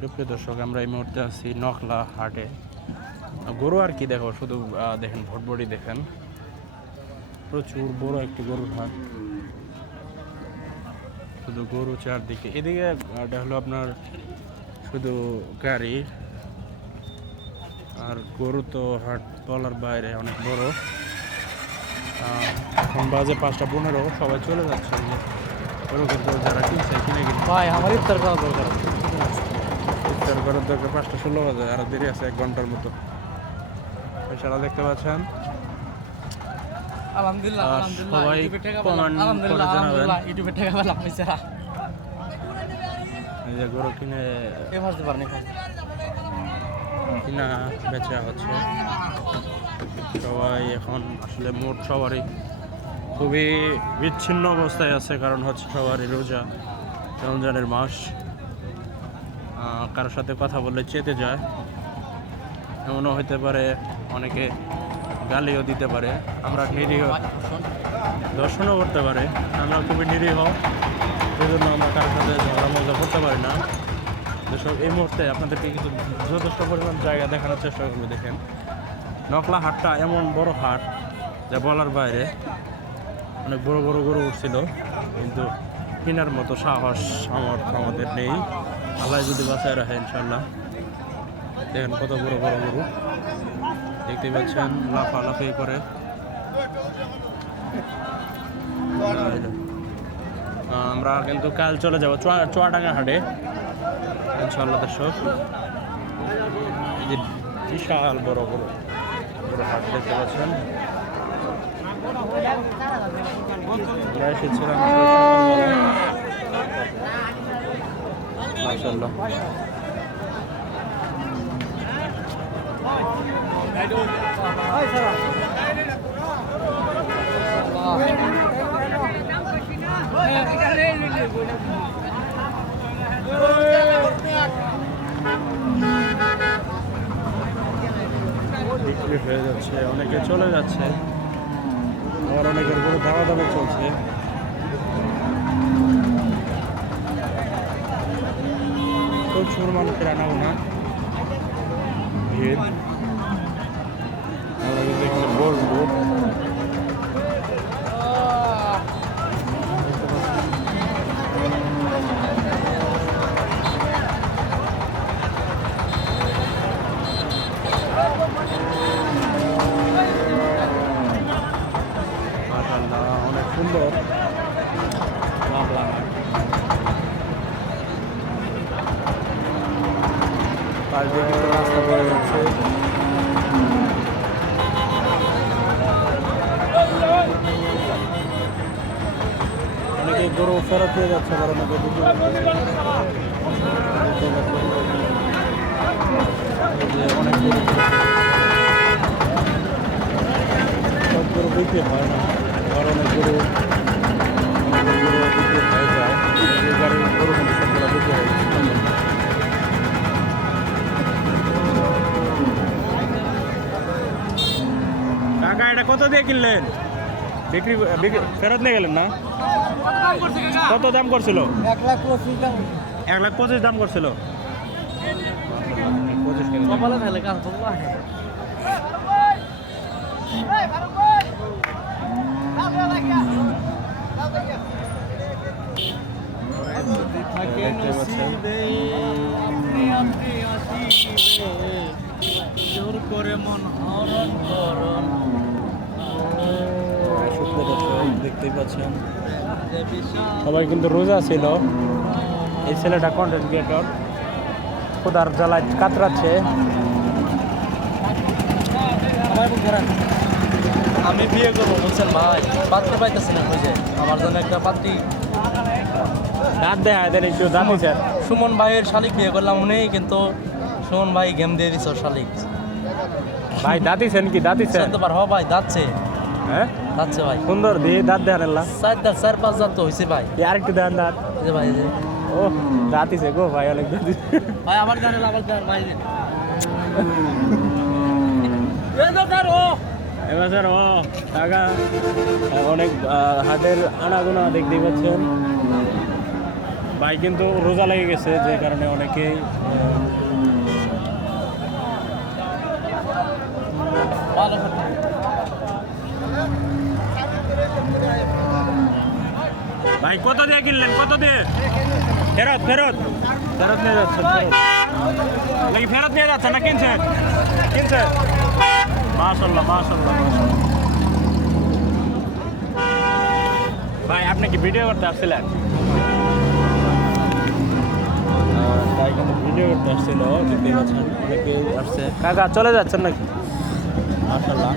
সুপ্রিয় দর্শক, আমরা এই মুহূর্তে আছি নকলা হাটে। গরু আর কি দেখো, শুধু দেখেন ভটভটি দেখেন, প্রচুর বড় একটি গরুর হাট। শুধু গরু চারদিকে, এদিকে এটা হলো আপনার শুধু গাড়ি, আর গরু তো হাট বলার বাইরে অনেক বড়। এখন বাজে 5:15, সবাই চলে যাচ্ছে। গরু কিন্তু যারা কিনছে কিনে কিনছে। ভাই আমার ইফতার করা দরকার। ইফতার করার দরকার 5:16 বাজে, আরো দেরি আছে 1 ঘন্টার মতো। এছাড়া দেখতে পাচ্ছেন আলহামদুলিল্লাহ, আলহামদুলিল্লাহ, সবাই ইউটিউবে টাকা কমেন্ট পেলাম, আলহামদুলিল্লাহ, করে জানাবেন। আলহামদুলিল্লাহ, ইউটিউবে টাকা পেলাম পয়সা। এই যে গরু কিনে এ ভাজতে পারেনি কিনা বেচা হচ্ছে। সবাই এখন আসলে মোট সবারই খুবই বিচ্ছিন্ন অবস্থায় আছে, কারণ হচ্ছে সবারই রোজা, রমজানের মাস। কারোর সাথে কথা বললে চেতে যায়, এমনও হতে পারে অনেকে গালিও দিতে পারে। আমরা নিরীহ, দর্শনও করতে পারে। আমরা খুবই নিরীহ, সেই জন্য আমরা কারোর সাথে ঝগড়া মজা করতে পারি না। দর্শক, এই মুহূর্তে আপনাদেরকে কিছু যথেষ্ট পরিমাণ জায়গা দেখানোর চেষ্টা করবো। দেখেন, নকলা হাটটা এমন বড় হাট যা বলার বাইরে। অনেক বড় বড় গরু উঠছিল, কিন্তু কেনার মতো সাহস সামর্থ্য আমাদের নেই। আল্লাহ যদি বাঁচায় রাখে ইনশাল্লাহ। দেখেন কত বড় বড় গরু দেখতে পাচ্ছেন, লাফালাফি করে। আমরা কিন্তু কাল চলে যাবো চুয়াডাঙ্গা হাটে ইনশাল্লাহ। দর্শক, বিশাল বড় বড় বড় হাট দেখতে পাচ্ছেন। আমরা এসেছিলাম মাশাআল্লাহ। বিক্রি হয়ে যাচ্ছে, অনেকে চলে যাচ্ছে, আবার অনেকের গরু দামা দামে চলছে। প্রচুর মানুষের আনাগোনা, ভিড়। আমরা কিন্তু এখানে বসবো। মাশাআল্লাহ, অনেক সুন্দর। পাশ দিয়ে কিন্তু রাস্তা পড়ে যাচ্ছে। অনেকে গরু ফেরত দিয়ে যাচ্ছে, আবার অনেকে বিক্রি করতেছে। অনেক গরু, সব গরু বিক্রি হয় না, আবার অনেক গরু বিক্রি হয়ে যায়। এই গাড়ির গরু কিন্তু সবগুলো বিক্রি হয়ে গেছে। কাকা, এটা কত দিয়ে কিনলেন? বিক্রি ফেরত নিয়ে গেলেন না? কত দাম করছিল? 1,25,000 দাম। 1,25,000 দাম করছিল। কপালে ফেলে কাজ করবো। জোর করে মন হরণ করণ। দেখতেই পাচ্ছেন সবাই কিন্তু রোজা ছিল। এই ছেলেটা কন্টেন্ট ক্রিয়েটর, খোদার জ্বালায় কাতরাচ্ছে। আমি বিয়ে করবো বলছেন ভাই, পাত্রী পাইতেছি না খুঁজে। আমার জন্য একটা পাত্রী। দাঁত দেয় দেন একটু, দাঁত স্যার। সুমন ভাইয়ের শালিক বিয়ে করলাম উনি, কিন্তু সুমন ভাই গেম দিয়ে দিছ শালিক। ভাই দাঁতিছেন কি? দাঁতিছেন চলতে পার, হ ভাই দাঁতছে। হ্যাঁ, দাঁতছে ভাই, সুন্দর দিয়ে দাঁত দেন। 4-5 দাঁত তো হয়েছে ভাই। আর একটু দেন দাঁত। এই যে ভাই, এই যে ও দাঁতিছে গো ভাই, অনেক দাঁতিছে ভাই। আবার জানেন, আবার জানেন ভাই। এবছর টাকা অনেক হাটের আনাগোনা দেখতেই পাচ্ছেন। ভাই কিন্তু রোজা লেগে গেছে, যে কারণে অনেকেই ভাই কত দিয়ে কিনলেন, কত দিয়ে? ফেরত ফেরত ফেরত নিয়ে যাচ্ছেন, নাকি ফেরত নিয়ে যাচ্ছেন না কিনছেন? কিনছেন? মাশাল্লাহ মাশাল্লাহ মাশাল্লাহ। ভাই আপনি কি ভিডিও করতে আসছিলেন? তাই কিন্তু ভিডিও করতে আসছিল, দেখতেই পাচ্ছেন অনেকে আসছে। কাকা চলে যাচ্ছেন নাকি? মাশাল্লাহ।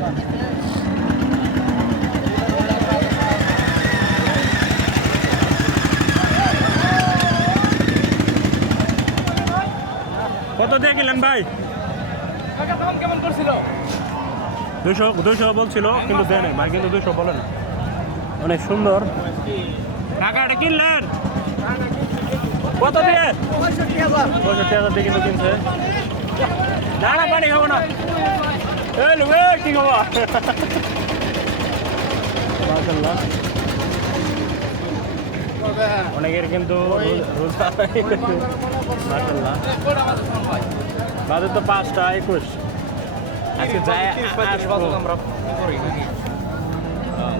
কত দিয়ে কিনলেন ভাই? কেমন করছিল? 200 বলছিল কিন্তু দেয় নাই ভাই, কিন্তু 200 বলে না। অনেক সুন্দর। কাকা এটা কিনলেন কত দিয়ে? 65,000 দিয়ে কিন্তু কিনছে। না না পানি খাবো না। এই লোক কি খাবো? মাশাআল্লাহ। অনেকের কিন্তু রোজা মাশাআল্লাহ। বাজে তো 5টা 21। আজকে যায় আমরা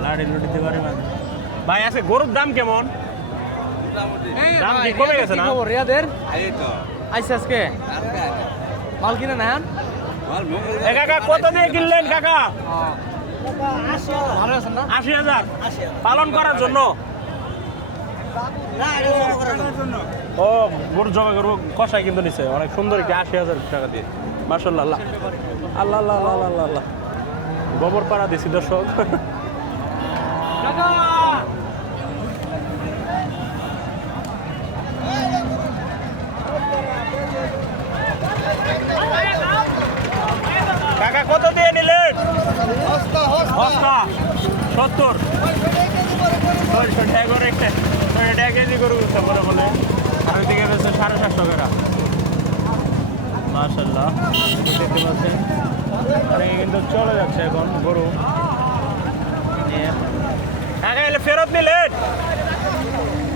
লাড়ি লুটি দিতে পারি ভাই। আজকে গরুর দাম কেমন? দাম কি কমে গেছে না? রিয়াদের আইসে আজকে মাল কিনে না? কাকা কত দিয়ে কিনলেন কাকা? ভালো আছেন না? 80,000 পালন করার জন্য। ও গরু জমা গরু কষাই কিন্তু নিচ্ছে অনেক সুন্দর কি 80,000 টাকা দিয়ে। মাশাআল্লাহ। আল্লাহ আল্লাহ আল্লাহ আল্লাহ আল্লাহ। গোবর পাড়া দিছি দর্শক। কাকা কত দিয়ে নিলেন? 70 টাকা কেজি গরু বলে বলে। আর ওইদিকে রয়েছে 750 টাকা। মাশাআল্লাহ দেখতে পাচ্ছেন অনেকে কিন্তু চলে যাচ্ছে এখন গরু। কাকা এলে ফেরত নিলেন?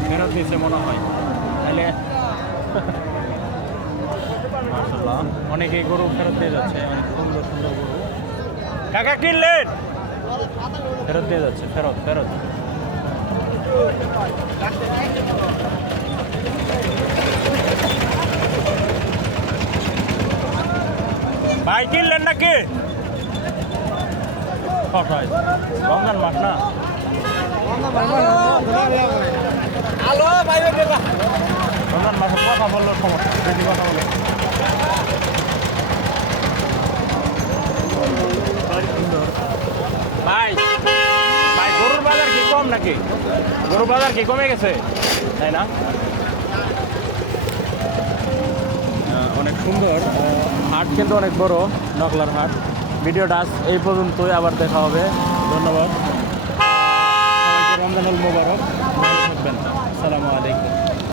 ফেরত নিচ্ছে মনে হয় তাহলে। মাশাআল্লাহ অনেকেই গরু ফেরত দিয়ে যাচ্ছে, অনেক সুন্দর সুন্দর গরু। কাকা কিনলেন? ফেরত দিয়ে যাচ্ছে, ফেরত ফেরত। ভাই কিনলেন নাকি? রমজান মাস না? রমজান মাসে কথা বললো সমস্যা, বেশি কথা বলে। ভাই ভাই গরুর বাজার কি কম নাকি? গরুর বাজার কি কমে গেছে তাই না? অনেক সুন্দর হাট, কিন্তু অনেক বড় নকলার হাট। ভিডিওটা আজ এই পর্যন্তই, আবার দেখা হবে। ধন্যবাদ সবাইকে। রমজানুল মোবারক। ভালো থাকবেন। আসসালামু আলাইকুম।